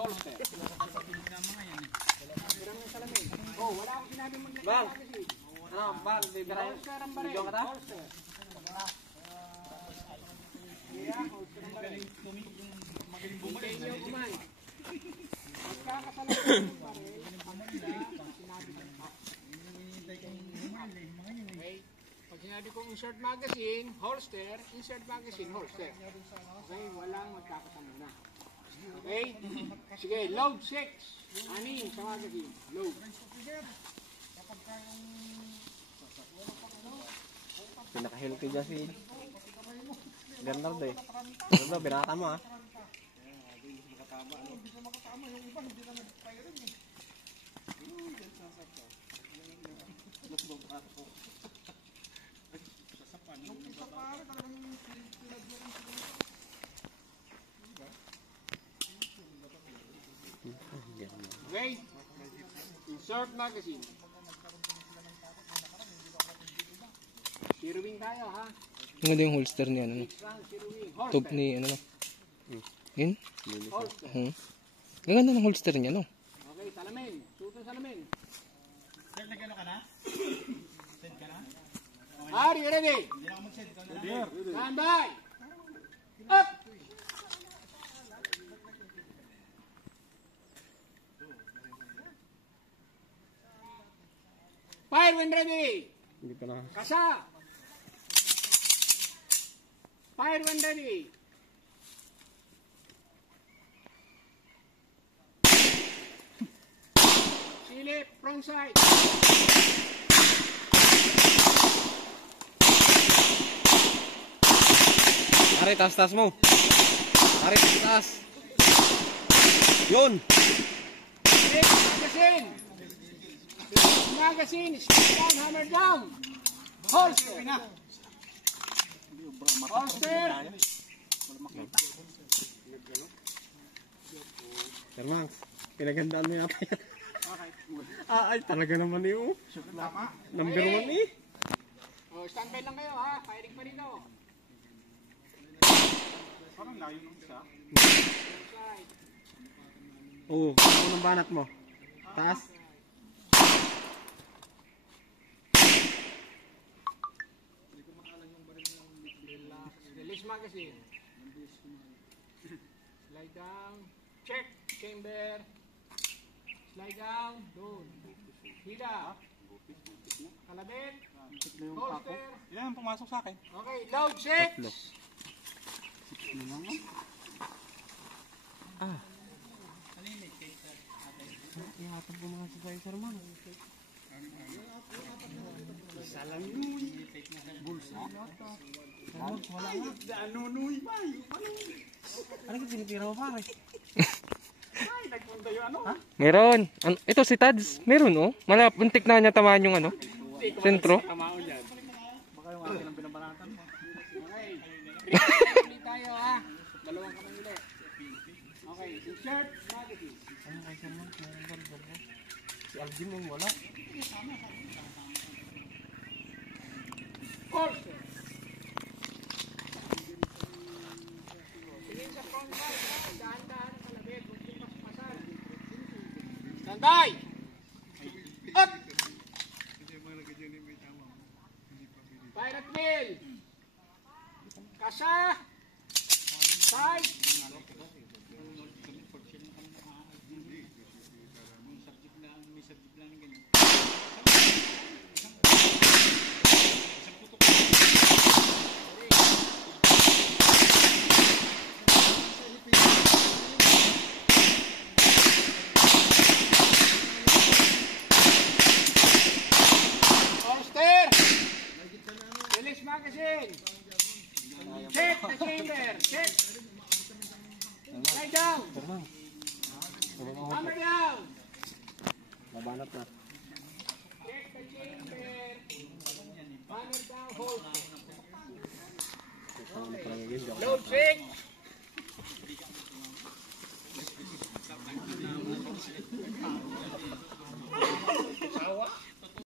holster. Oh, wala akong sinabi mag-magazine. Ano, bal, bibira yun. Holster ang baril. Holster. Yeah, holster ang baril. Magaling bumalik. Hintayin nyo kuman. Magkakasalang yung baril. Sinabi ko pa. Okay. Pag sinabi kong insert magazine, holster, insert magazine, holster. Okay, walang magkakasama na. Okay? Sige, load 6. Anin sa magazine. Load. Pinaka-healthy dyan si Bernardo eh. Bernardo, binaka mo ah. Okay? Insert magazine. Zeroing tayo ha. Ano yung holster niya? Ano? Top ni ano na? Yun? Holster. Ang ganda ng holster niya, no? Okay, salamin. Sutan salamin. Sir, nag-ano ka na? Send ka na? Are you ready? Hindi na ako mag-send. Stand by. Up! Fire when ready. Hindi pa na. Kasa. Fire when ready. Silip, front side. Ari, taas-taas mo. Ari, taas. Yun. Silip, magazine. Magazine, step down, hammer down. Holster. Holster. Sir Max, pinagandaan mo yata yan. Ay, talaga naman yun. Number 1 eh. Oh, standby lang kayo ha. Firing pa rito. Parang layo ng isa. Oo, ano ng banat mo? Taas. Release magazine. Slide down. Check. Chamber. Slide down. Doon. Hila. Kalabit. Holster. Ilan ang pumasok sa akin? Okay. Load 6. Ihatag mo mga sa Sir Max. Isa lang yun. Bulsa. Wala nga. Anunoy ba? Ano ka tinitira mo pare? Ay, nagpunta yung ano? Meron. Ito si Tads. Meron, oh. Malapuntik na niya tamaan yung ano. Sentro. Tamaon yan. Baka yung akin ang binabanatan mo. Okay. Ulit tayo ha. Dalawang kamay ulit. Okay. Insert magazine. Ano kay Sir Max? Meron ba? Si Alvin yung wala. Holster. Tingin sa front side ha. Dahan-dahan ang kalabit. Huwag yung paspasan. Standby. Up. Fire at will. Kasa. Side. Holster. Release magazine. Check the chamber. Check. Lie down. Sir Max. Hammer down. Nabanat na.